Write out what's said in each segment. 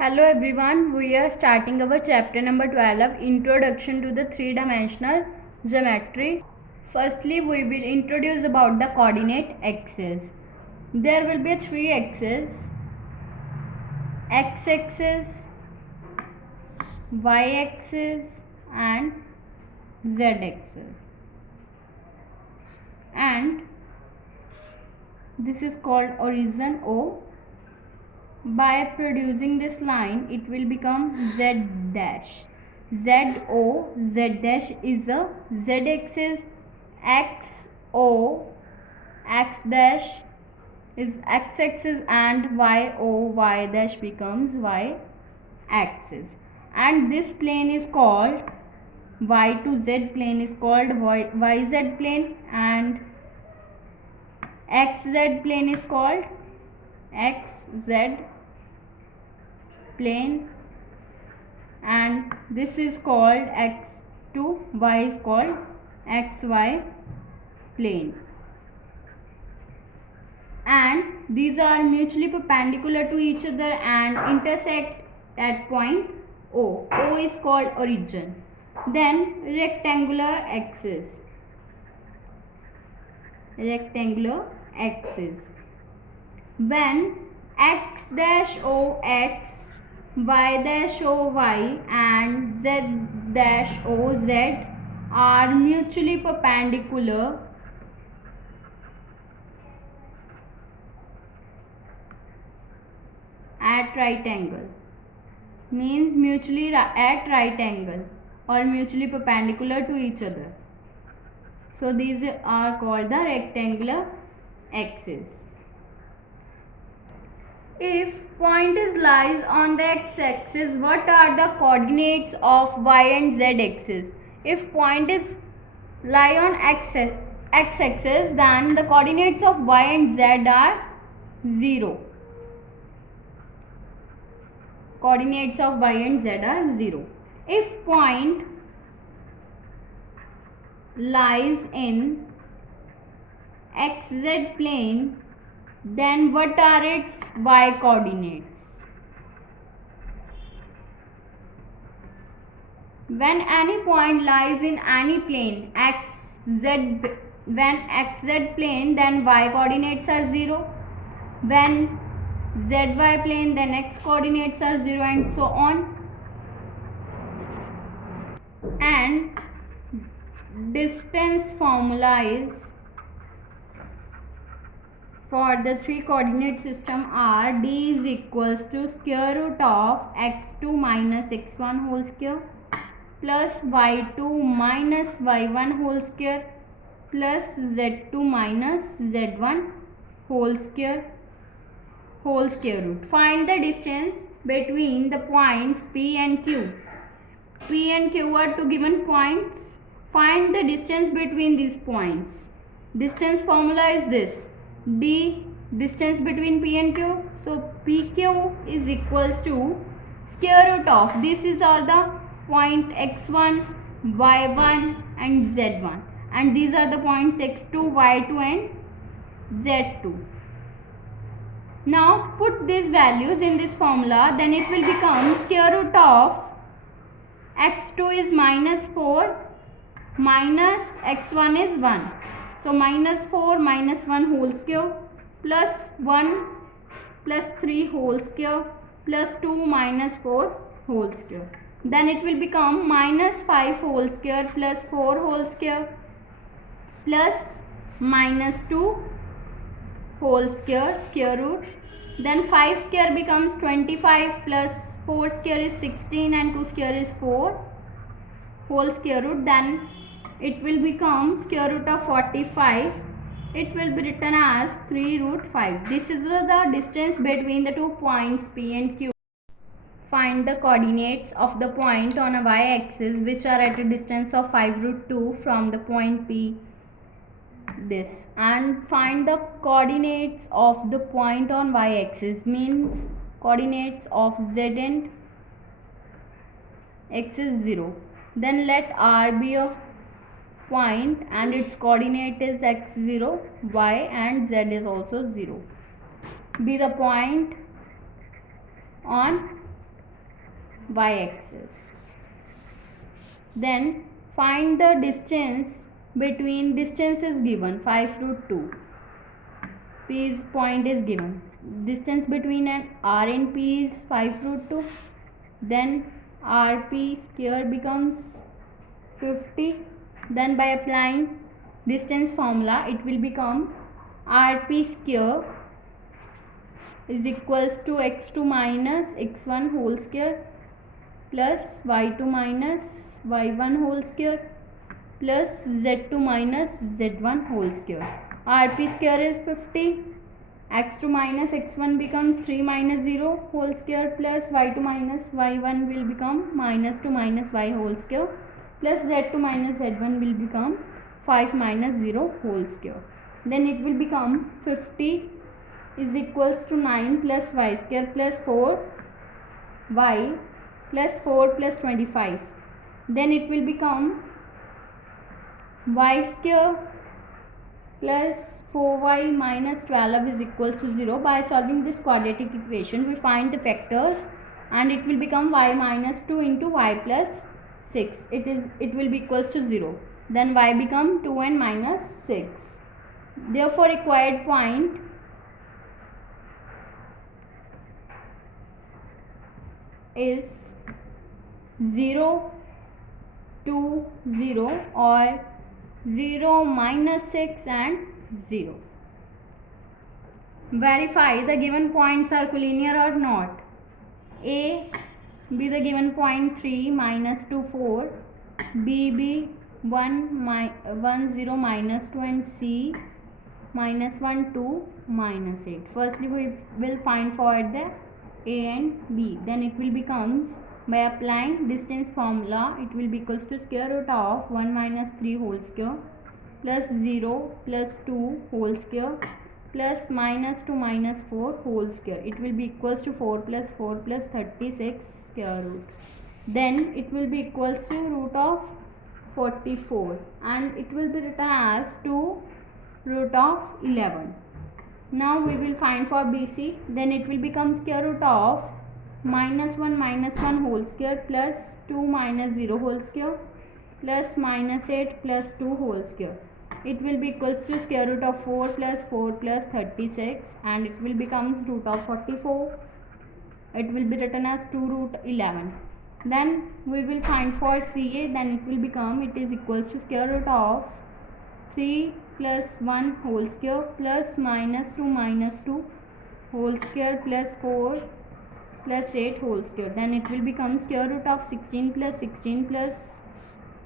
Hello everyone, we are starting our chapter number 12, Introduction to the Three-Dimensional Geometry. Firstly, we will introduce about the coordinate axes. There will be three axes, x-axis, y-axis and z-axis. And this is called origin O. By producing this line, it will become z dash. Z O, Z dash is the z axis, X O, X dash is x axis, and Y O, Y dash becomes Y axis. And this plane is called Y to Z plane is called YZ plane, and XZ plane is called XZ plane, and this is called x to y is called xy plane, and these are mutually perpendicular to each other and intersect at point O. O is called origin. Then rectangular axis. When x dash O x, y dash O y and z dash O z are mutually perpendicular at right angle, means mutually at right angle or mutually perpendicular to each other. So these are called the rectangular axis. If point lies on the x-axis, what are the coordinates of y and z-axis? If point lie on x-axis, then the coordinates of y and z are 0. Coordinates of y and z are 0. If point lies in xz plane, then what are its y coordinates? When any point lies in any plane xz, when xz plane, then y coordinates are 0. When zy plane, then x coordinates are 0, and so on. And distance formula is for the three coordinate system are d is equals to square root of x2 minus x1 whole square plus y2 minus y1 whole square plus z2 minus z1 whole square root. Find the distance between the points P and Q. P and Q are two given points. Find the distance between these points. Distance formula is this: d, distance between P and Q. So PQ is equals to square root of, this is all the point x1, y1 and z1, and these are the points x2, y2 and z2. Now put these values in this formula, then it will become square root of x2 is minus 4 minus x1 is 1. So minus 4 minus 1 whole square plus 1 plus 3 whole square plus 2 minus 4 whole square. Then it will become minus 5 whole square plus 4 whole square plus minus 2 whole square root. Then 5 square becomes 25 plus 4 square is 16 and 2 square is 4 whole square root. Then it will become square root of 45. It will be written as 3 root 5. This is the distance between the 2 points P and Q. Find the coordinates of the point on a y-axis which are at a distance of 5 root 2 from the point P. This, and find the coordinates of the point on y-axis, means coordinates of z and x is 0. Then let R be a point and its coordinate is x0, y and z is also 0. Be the point on y-axis. Then find the distance between, distance is given 5 root 2. P's point is given. Distance between an R and P is 5 root 2. Then RP square becomes 50. Then by applying distance formula, it will become RP square is equals to x2 minus x1 whole square plus y2 minus y1 whole square plus z2 minus z1 whole square. RP square is 50. x2 minus x1 becomes 3 minus 0 whole square plus y2 minus y1 will become minus 2 minus y whole square plus z2 minus z1 will become 5 minus 0 whole square. Then it will become 50 is equals to 9 plus y square plus 4 y plus 4 plus 25. Then it will become y square plus 4y minus 12 is equals to 0. By solving this quadratic equation, we find the factors and it will become y minus 2 into y plus 6. It will be equals to 0. Then y become 2n minus 6. Therefore, required point is 0, 2, 0 or 0, minus 6 and 0. Verify the given points are collinear or not. A be the given point 3 minus 2 4, B be 1 0 minus 2 and C minus 1 2 minus 8. Firstly, we will find for the A and B. Then it will becomes, by applying distance formula, it will be equals to square root of 1 minus 3 whole square plus 0 plus 2 whole square plus minus 2 minus 4 whole square. It will be equals to 4 plus 4 plus 36 square root. Then it will be equals to root of 44 and it will be written as 2 root of 11. Now we will find for BC. Then it will become square root of minus 1 whole square plus 2 minus 0 whole square plus minus 8 plus 2 whole square. It will be equals to square root of 4 plus 36 and it will become root of 44. It will be written as 2 root 11. Then we will find for CA. Then it will become, it is equals to square root of 3 plus 1 whole square plus minus 2 whole square plus 4 plus 8 whole square. Then it will become square root of 16 plus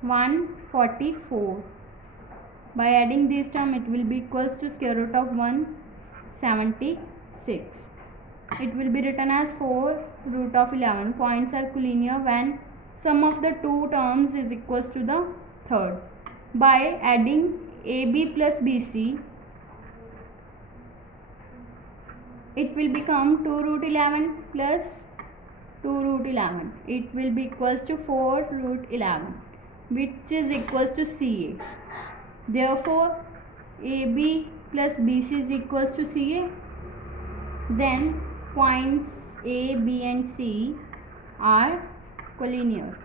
144. By adding this term, it will be equals to square root of 176. It will be written as 4 root of 11. Points are collinear when sum of the two terms is equals to the third. By adding AB plus BC, it will become 2 root 11 plus 2 root 11. It will be equals to 4 root 11, which is equals to CA. Therefore, AB plus BC is equals to CA. Then points A, B and C are collinear.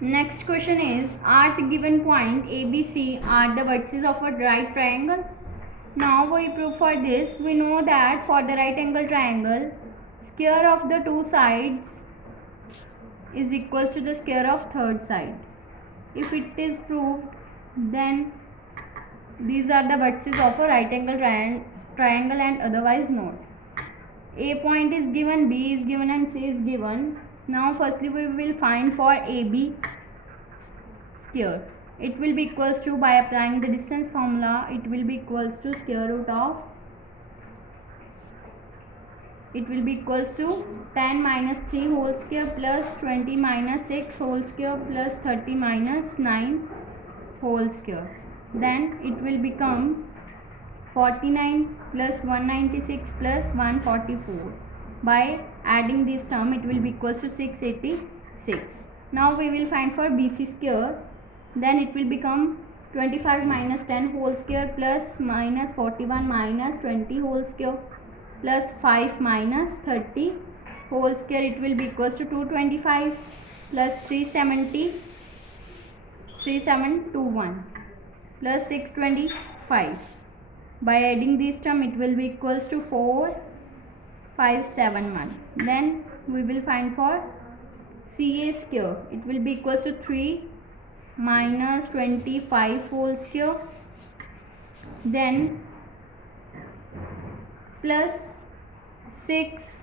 Next question is, at given point ABC are the vertices of a right triangle. Now we prove for this. We know that for the right angle triangle, square of the two sides is equals to the square of third side. If it is proved, then these are the vertices of a right angle triangle and otherwise not. A point is given, B is given and C is given. Now firstly we will find for AB square. It will be equals to, by applying the distance formula, it will be equals to square root of, it will be equals to 10 minus 3 whole square plus 20 minus 6 whole square plus 30 minus 9 whole square. Then it will become 49 plus 196 plus 144. By adding this term, it will be equals to 686. Now we will find for BC square. Then it will become 25 minus 10 whole square plus minus 41 minus 20 whole square plus 5 minus 30 whole square, it will be equals to 225 plus 3721 plus 625. By adding this term, it will be equals to 4571. Then we will find for CA square. It will be equals to 3 minus 25 whole square, then plus 6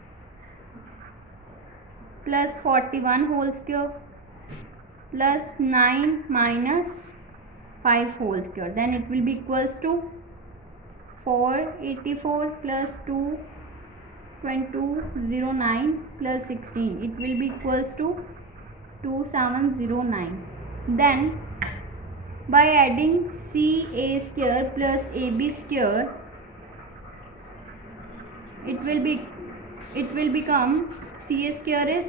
plus 41 whole square plus 9 minus 5 whole square, then it will be equals to 484 plus 2209 plus 16, it will be equals to 2709. Then by adding CA square plus AB square, it will become CA square is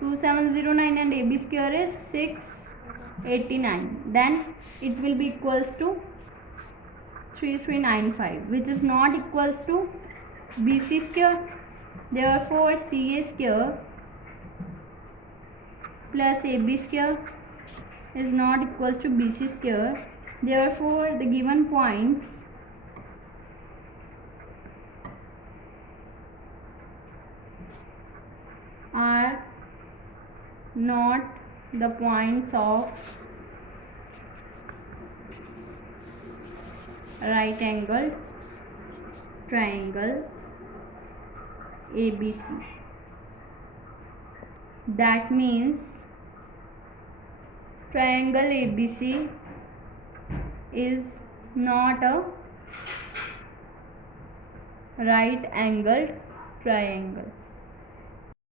2709 and AB square is 689. Then it will be equals to 3395, which is not equals to BC square. Therefore CA square plus AB square is not equals to BC square. Therefore the given points are not the points of right angled triangle ABC. That means triangle ABC is not a right angled triangle.